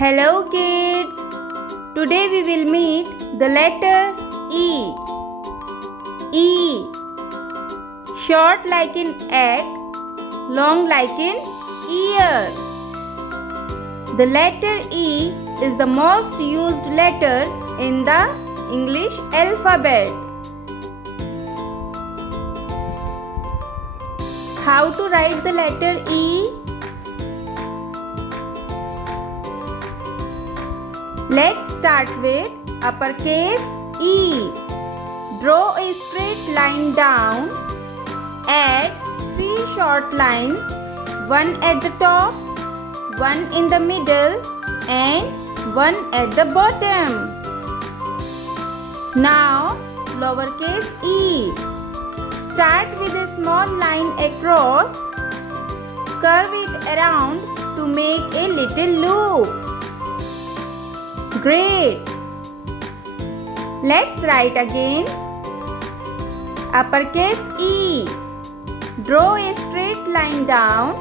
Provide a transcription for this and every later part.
Hello kids! Today we will meet the letter E. E. Short like an egg, long like an ear. The letter E is the most used letter in the English alphabet. How to write the letter E? Let's start with uppercase E. Draw a straight line down. Add 3 short lines, one at the top, one in the middle and one at the bottom. Now lowercase e. Start with a small line across. Curve it around to make a little loop. Great! Let's write again. Uppercase E. Draw a straight line down.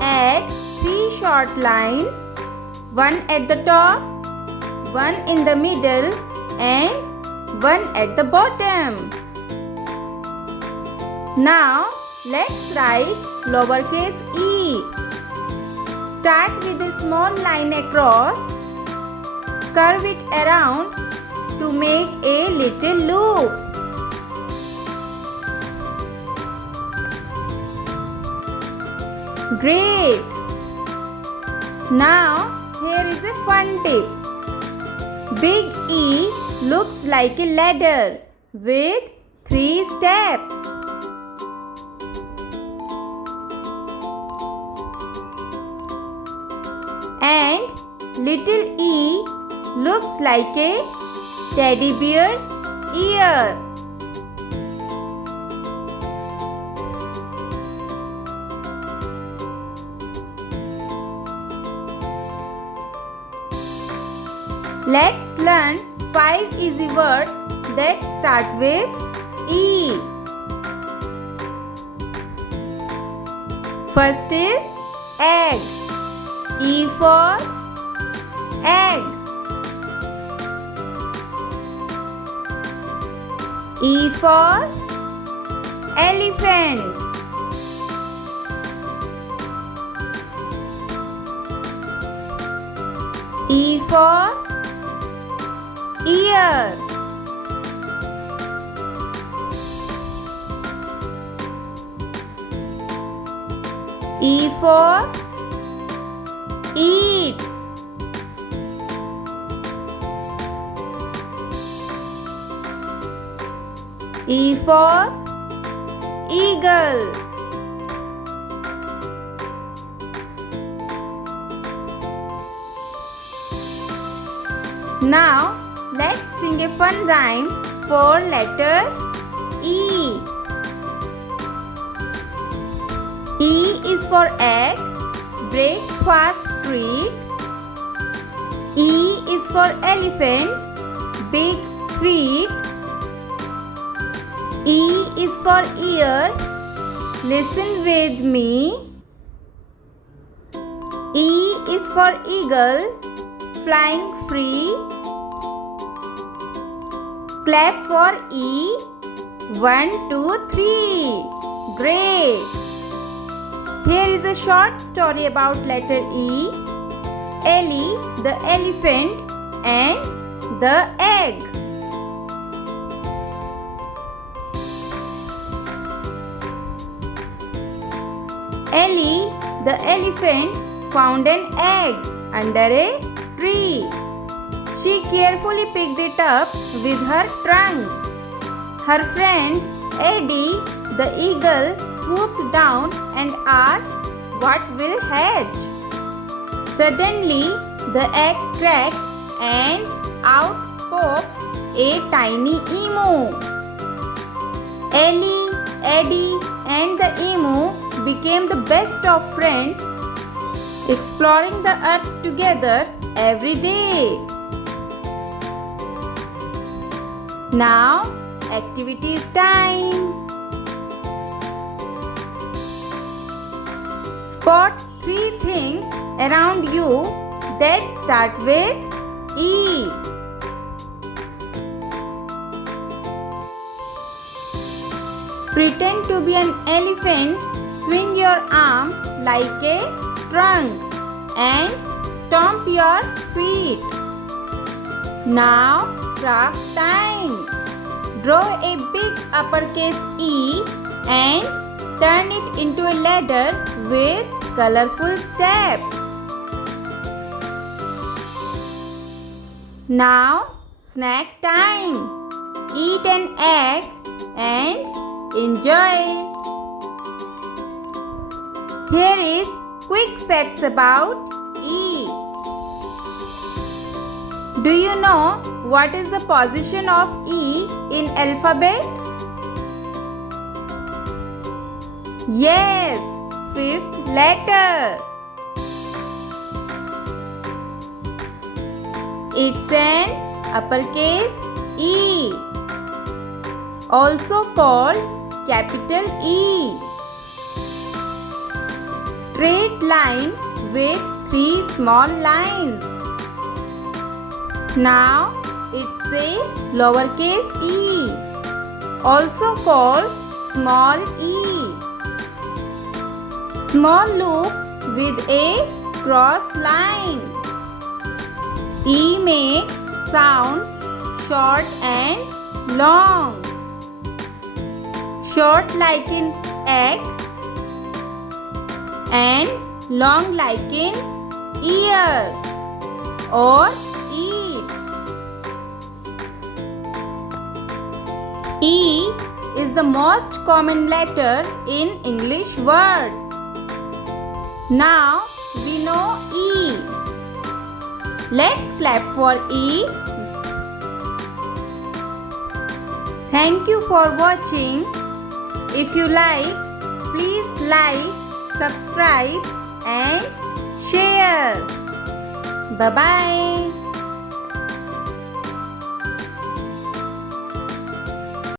Add 3 short lines, one at the top, one in the middle and one at the bottom. Now let's write lowercase e. Start with a small line across. Curve it around to make a little loop. Great! Now here is a fun tip. Big E looks like a ladder with 3 steps. And little E looks like a teddy bear's ear. Let's learn 5 easy words that start with E. First is egg. E for egg. E for elephant. E for ear. E for eat. E for eagle. Now let's sing a fun rhyme for letter E. E is for egg, breakfast treat. E is for elephant, big feet. E is for ear, listen with me. E is for eagle, flying free. Clap for E. 1, 2, 3. Great! Here is a short story about letter E. Ellie, the elephant, and the egg. Ellie, the elephant, found an egg under a tree. She carefully picked it up with her trunk. Her friend Eddie, the eagle, swooped down and asked what will hatch. Suddenly, the egg cracked and out popped a tiny emu. Ellie, Eddie, and the emu became the best of friends, exploring the earth together every day. Now, activities time. Spot 3 things around you that start with E. Pretend to be an elephant. Swing your arm like a trunk and stomp your feet. Now craft time. Draw a big uppercase E and turn it into a ladder with colorful steps. Now snack time. Eat an egg and enjoy. Here is quick facts about E. Do you know what is the position of E in alphabet? Yes, fifth letter. It's an uppercase E, also called capital E. Straight line with 3 small lines. Now it's a lowercase e, also called small e. Small loop with a cross line. E makes sounds short and long. Short like in egg and long like in ear or eat. E is the most common letter in English words. Now we know E. Let's clap for E. Thank you for watching. If you like, please like, subscribe and share. Bye-bye.